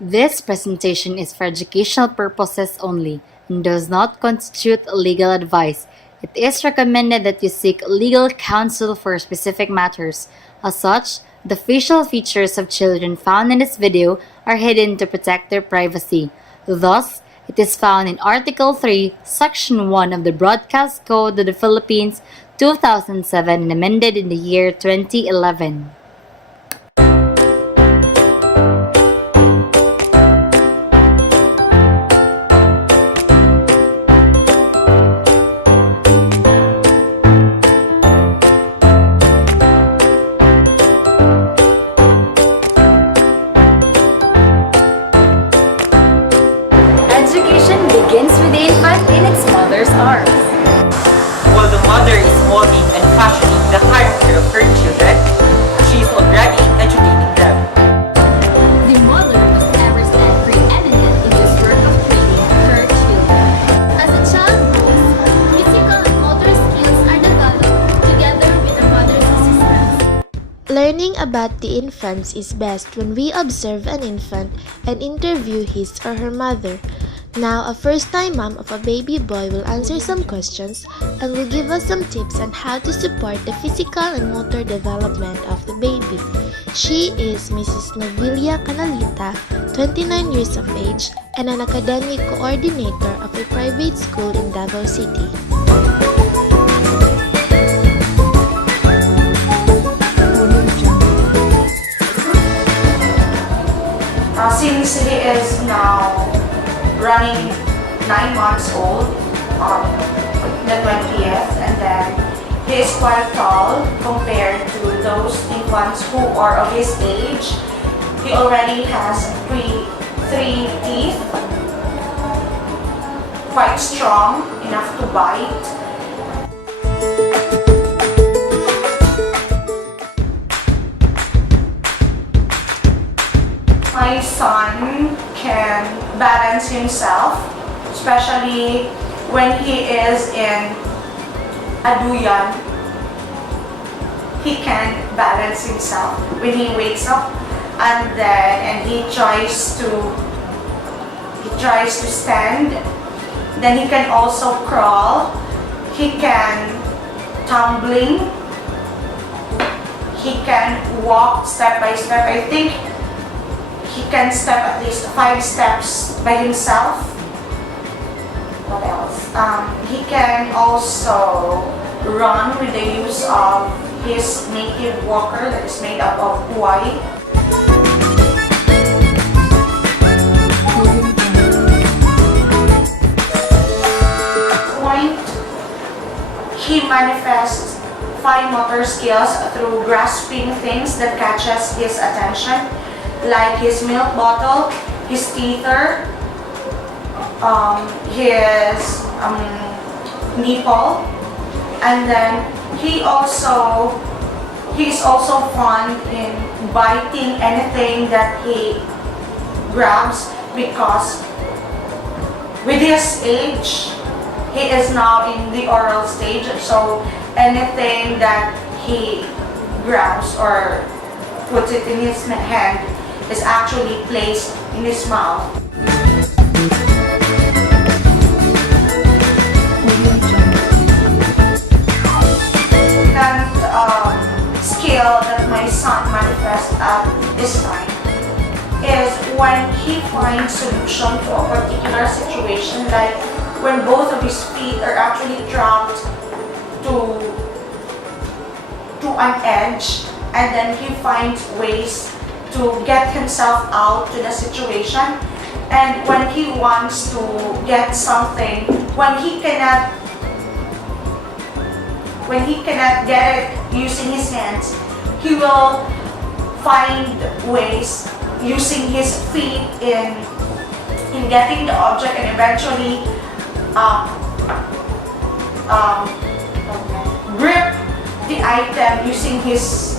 This presentation is for educational purposes only and does not constitute legal advice. It is recommended that you seek legal counsel for specific matters. As such, the facial features of children found in this video are hidden to protect their privacy. Thus, it is found in Article 3, Section 1 of the Broadcast Code of the Philippines 2007 and amended in the year 2011. Education begins with the infant in its mother's arms. While the mother is molding and fashioning the character of her children, she is already educating them. The mother must never stand preeminent in this work of training her children. As a child grows, physical and motor skills are developed together with the mother's assistance. Learning about the infants is best when we observe an infant and interview his or her mother. Now, a first-time mom of a baby boy will answer some questions and will give us some tips on how to support the physical and motor development of the baby. She is Mrs. Novilia Canalita, 29 years of age, and an academic coordinator of a private school in Davao City. Since he is now running 9 months old on the 20th, and then he is quite tall compared to those infants who are of his age. He already has three teeth, quite strong enough to bite. My son can balance himself, especially when he is in aduyan. He can balance himself when he wakes up, and he tries to stand. Then he can also crawl. He can tumbling. He can walk step by step. I think he can step at least 5 steps by himself. What else? He can also run with the use of his native walker that is made up of uway. Point, he manifests fine motor skills through grasping things that catches his attention, like his milk bottle, his teether, his nipple, and then he is also fond in biting anything that he grabs, because with his age, he is now in the oral stage, so anything that he grabs or puts it in his hand is actually placed in his mouth. And skill that my son manifests at this time is when he finds solution to a particular situation, like when both of his feet are actually trapped to an edge, and then he finds ways to get himself out to the situation. And when he wants to get something, when he cannot get it using his hands, he will find ways using his feet in getting the object, and eventually grip the item using his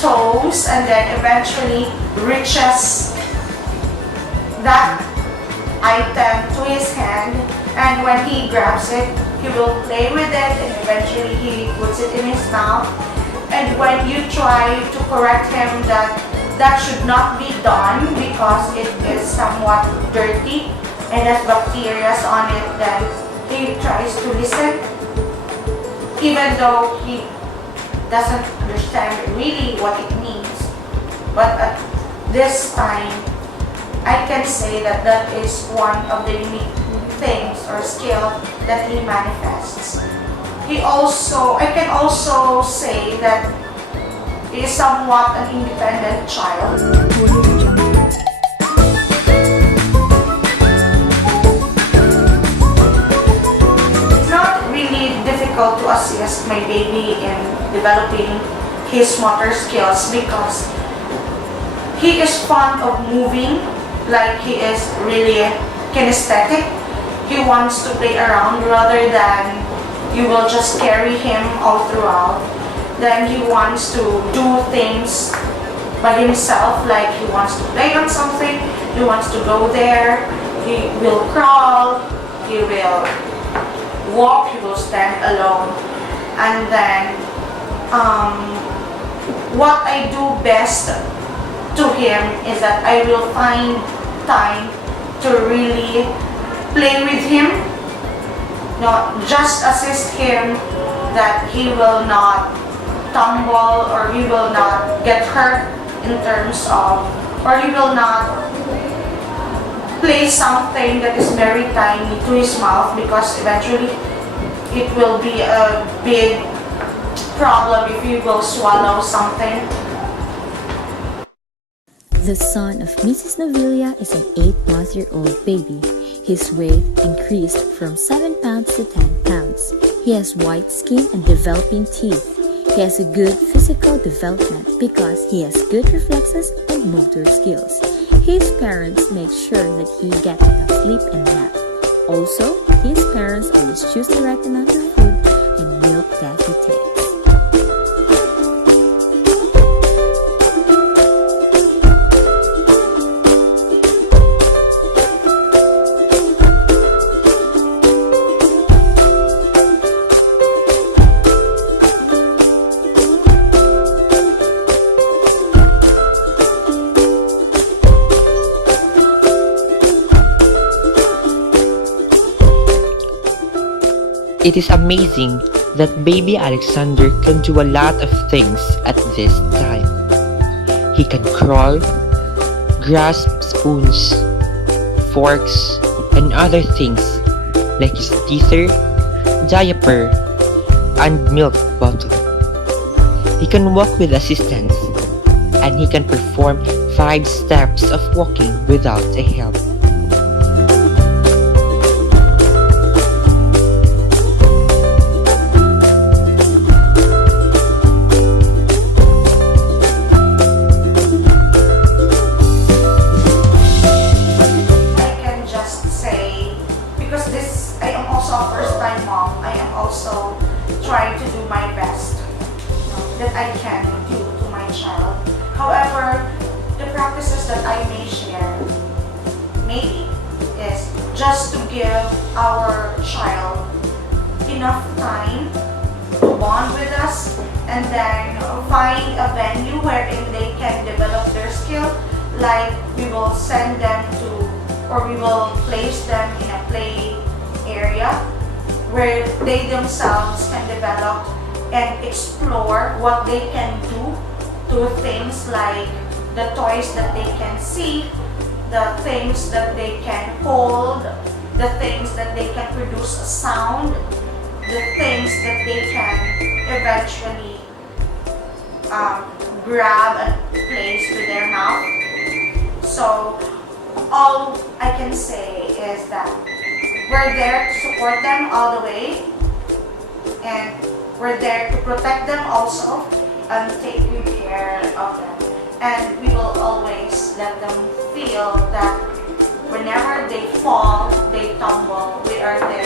toes, and then eventually reaches that item to his hand, and when he grabs it, he will play with it, and eventually he puts it in his mouth. And when you try to correct him that that should not be done because it is somewhat dirty and has bacteria on it, then he tries to listen even though he doesn't understand really what it means. But at this time, I can say that that is one of the unique things or skill that he manifests. I can also say that he is somewhat an independent child. It's not really difficult to assist my baby in developing his motor skills because he is fond of moving, like he is really kinesthetic. He wants to play around rather than you will just carry him all throughout. Then he wants to do things by himself, like he wants to play on something, he wants to go there, he will crawl, he will walk, he will stand alone. And then what I do best to him is that I will find time to really play with him, not just assist him that he will not tumble or he will not get hurt in terms of, or he will not place something that is very tiny to his mouth because eventually it will be a big problem if he will swallow something. The son of Mrs. Novilla is an 8-month-old baby. His weight increased from 7 pounds to 10 pounds. He has white skin and developing teeth. He has a good physical development because he has good reflexes and motor skills. His parents make sure that he gets enough sleep and nap. Also, his parents always choose the right amount of food and milk that he takes. It is amazing that baby Alexander can do a lot of things at this time. He can crawl, grasp spoons, forks, and other things like his teether, diaper, and milk bottle. He can walk with assistance, and he can perform 5 steps of walking without a help. Try to do my best that I can do to my child. However, the practices that I may share maybe is just to give our child enough time to bond with us and then find a venue wherein they can develop their skill, like we will send them to, or we will place them in a play area where they themselves can develop and explore what they can do to things like the toys that they can see, the things that they can hold, the things that they can produce a sound, the things that they can eventually grab and place to their mouth. So all I can say is that we're there to support them all the way, and we're there to protect them also and take good care of them. And we will always let them feel that whenever they fall, they tumble, we are there